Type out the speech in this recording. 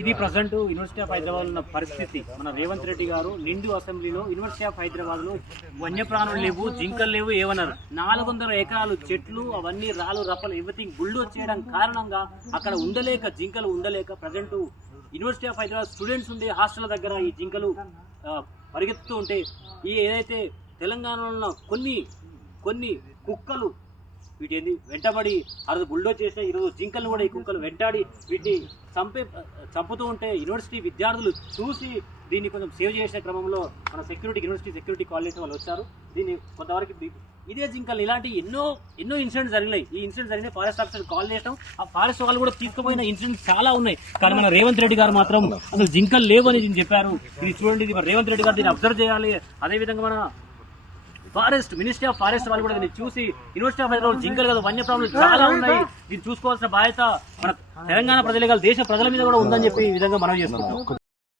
ఇది present university of Hyderabad ఉన్న పరిస్థితి. మన రేవంత్ రెడ్డి గారు నిండు అసెంబ్లీలో యూనివర్సిటీ ఆఫ్ హైదరాబాద్ లో వన్యప్రాణులు లేవు, జింకలు లేవు ఏమన్నారు. 400 ఎకరాలు చెట్లు అవన్నీ రాళ్ళు రప్పలు ఎవ్రీథింగ్ బుల్డోజ్ చేయడం కారణంగా అక్కడ ఉండలేక జింకలు ఉండలేక present university of Hyderabad students ఉండే హాస్టల్ దగ్గర ఈ జింకలు పరిగెత్తుతూ ఉంటే ఈ ఏదైతే తెలంగాణలో ఉన్న కొన్ని కుక్కలు వీటిని వెంటబడి అరదు బుల్డోజ్ చేస్తే ఈరోజు జింకలు కూడా ఈ కుక్కలు వెంటాడి వీటిని చంపుతూ ఉంటే యూనివర్సిటీ విద్యార్థులు చూసి దీన్ని కొంచెం సేవ్ చేసే క్రమంలో మన యూనివర్సిటీ సెక్యూరిటీ కాలేజ్ వాళ్ళు వచ్చారు. దీన్ని కొంతవరకు ఇదే జింకలు ఇలాంటి ఎన్నో ఇన్సిడెంట్స్ జరిగినాయి. ఈ ఇన్సిడెంట్స్ జరిగిన ఫారెస్ట్ ఆఫీసర్ కాల్ చేయడం, ఆ ఫారెస్ట్ వాళ్ళు కూడా తీసుకుపోయిన ఇన్సిడెంట్స్ చాలా ఉన్నాయి. కానీ మన రేవంత్ రెడ్డి గారు మాత్రం అసలు జింకలు లేవు అని చెప్పారు. ఇది చూడండి, ఇది రేవంత్ రెడ్డి గారు దీన్ని అబ్జర్వ్ చేయాలి. అదేవిధంగా మన మినిస్ట్రీ ఆఫ్ ఫారెస్ట్ వాళ్ళు కూడా దీన్ని చూసి యూనివర్సిటీ ఆఫ్ హైదరాబాద్ జింకలు కదా వన్యప్రాణులు చాలా ఉన్నాయి, దీన్ని చూసుకోవాల్సిన బాధ్యత మన తెలంగాణ ప్రజలే కాదు దేశ ప్రజల మీద కూడా ఉందని చెప్పి ఈ విధంగా మనం చేసుకుంటాం.